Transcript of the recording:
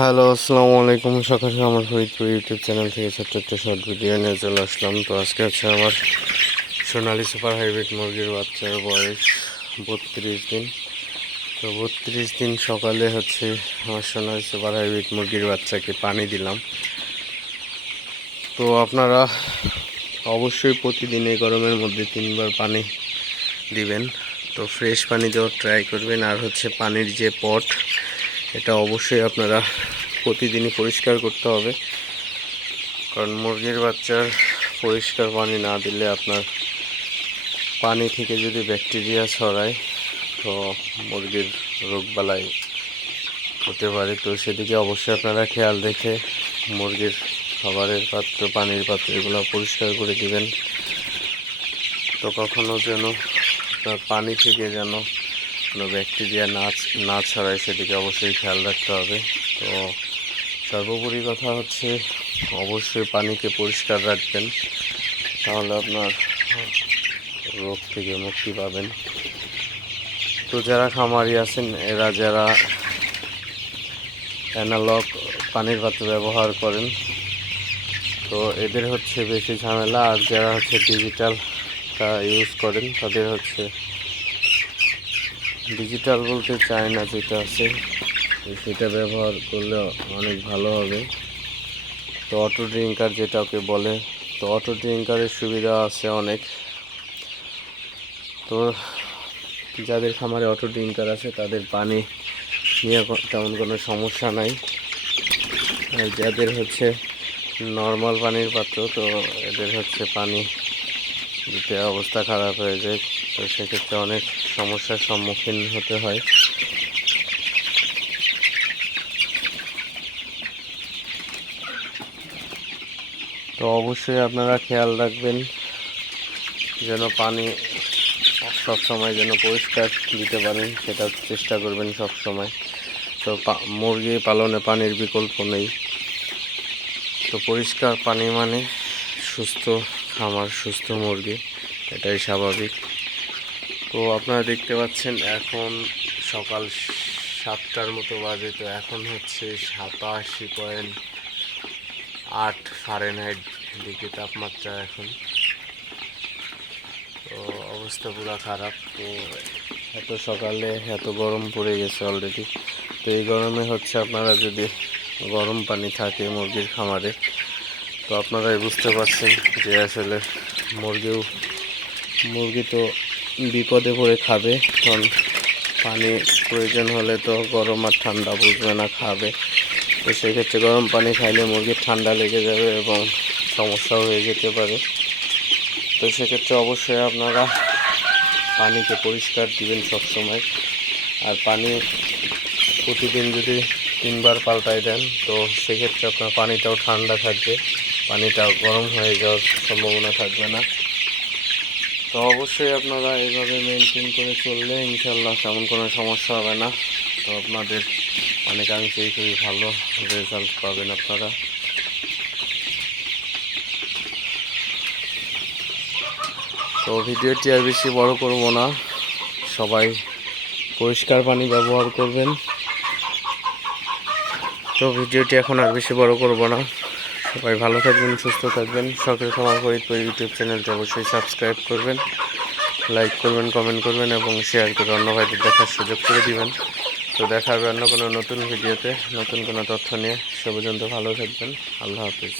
Hello, আসসালামু আলাইকুম। সকাল সকাল আমার ফরিদপুর ইউটিউব চ্যানেল থেকে ছোট্ট একটা শর্ট ভিডিও নিয়ে চলে আসলাম। তো আজকে হচ্ছে আমার সোনালি সুপার হাইব্রিড মুরগির বাচ্চার বয়স বত্রিশ দিন। তো বত্রিশ দিন সকালে হচ্ছে আমার সোনালি সুপার হাইব্রিড মুরগির বাচ্চাকে পানি দিলাম। তো আপনারা অবশ্যই প্রতিদিন এই গরমের মধ্যে তিনবার পানি দিবেন। তো ফ্রেশ পানি দেওয়ার ট্রাই করবেন। আর হচ্ছে পানির যে পট এটা অবশ্যই আপনারা প্রতিদিনই পরিষ্কার করতে হবে। কারণ মুরগির বাচ্চার পরিষ্কার পানি না দিলে আপনার পানি থেকে যদি ব্যাকটেরিয়া ছড়ায়, তো মুরগির রোগবালাই হতে পারে। তো সেদিকে অবশ্যই আপনারা খেয়াল রেখে মুরগির খাবারের পাত্র, পানির পাত্র এগুলো পরিষ্কার করে দিবেন। তো কখনো যেন পানি থেকে যেন কোনো ব্যাকটেরিয়া না না ছড়ায় সেদিকে অবশ্যই খেয়াল রাখতে হবে। তো সর্বোপরি কথা হচ্ছে, অবশ্যই পানিকে পরিষ্কার রাখবেন, তাহলে আপনার রোগ থেকে মুক্তি পাবেন। তো যারা খামারি আছেন, এরা যারা অ্যানালগ পানির পাত্র ব্যবহার করেন, তো এদের হচ্ছে বেশি ঝামেলা। আর যারা হচ্ছে ডিজিটালটা ইউজ করেন, তাদের হচ্ছে ডিজিটাল বলতে চায় না যেটা আছে সেটা ব্যবহার করলে অনেক ভালো হবে। তো অটো ড্রিঙ্কার যেটা ওকে বলে, তো অটো ড্রিঙ্কারের সুবিধা আছে অনেক। তো যাদের খামারে অটো ড্রিঙ্কার আছে, তাদের পানি নিয়ে তেমন কোনো সমস্যা নাই। আর যাদের হচ্ছে নর্মাল পানির পাত্র, তো এদের হচ্ছে পানি দিতে অবস্থা খারাপ হয়ে যায়। তো সেক্ষেত্রে অনেক সমস্যার সম্মুখীন হতে হয়। তো অবশ্যই আপনারা খেয়াল রাখবেন যেন পানি সব সময় যেন পরিষ্কার দিতে পারেন, সেটা চেষ্টা করবেন সব সময়। তো মুরগি পালনে পানির বিকল্প নেই। তো পরিষ্কার পানি মানে সুস্থ খামার, সুস্থ মুরগি, এটাই স্বাভাবিক। তো আপনারা দেখতে পাচ্ছেন এখন সকাল সাতটার মতো বাজে, তো এখন হচ্ছে সাতাশি পয়েন্ট আট ফারেনহাইট দিকে তাপমাত্রা এখন। তো অবস্থা পুরো খারাপ, তো এত সকালে এত গরম পড়ে গেছে অলরেডি তো এই গরমে হচ্ছে আপনারা যদি গরম পানি থাকে মুরগির খামারে, তো আপনারাই বুঝতে পারছেন যে আসলে মুরগিও, মুরগি তো বিপদে পড়ে খাবে। কারণ পানি প্রয়োজন হলে তো গরম আর ঠান্ডা বুঝবে না, খাবে। তো সেক্ষেত্রে গরম পানি খাইলে মুরগির ঠান্ডা লেগে যাবে এবং সমস্যাও হয়ে যেতে পারে। তো সেক্ষেত্রে অবশ্যই আপনারা পানিকে পরিষ্কার দিবেন সবসময়। আর পানি প্রতিদিন যদি তিনবার পাল্টাই দেন, তো সেক্ষেত্রে আপনার পানিটাও ঠান্ডা থাকবে। পানিটা গরম হয়ে যাওয়ার সম্ভাবনা থাকবে না। তো অবশ্যই আপনারা এইভাবে মেনটেন করে চললে ইনশাল্লাহ তেমন কোনো সমস্যা হবে না। তো আপনাদের অনেকাংশেই খুবই ভালো রেজাল্ট পাবেন আপনারা। তো ভিডিওটি আর বেশি বড় করব না। সবাই পরিষ্কার পানি ব্যবহার করবেন। তো ভিডিওটি এখন আর বেশি বড় করব না। সবাই ভালো থাকবেন, সুস্থ থাকবেন। সকলে ক্ষমা করি ইউটিউব চ্যানেলটি অবশ্যই সাবস্ক্রাইব করবেন, লাইক করবেন, কমেন্ট করবেন এবং শেয়ার করে অন্য ভাইদের দেখার সুযোগ করে দিবেন। তো দেখা হবে অন্য কোনো নতুন ভিডিওতে, নতুন কোনো তথ্য নিয়ে। সে পর্যন্ত ভালো থাকবেন। আল্লাহ হাফিজ।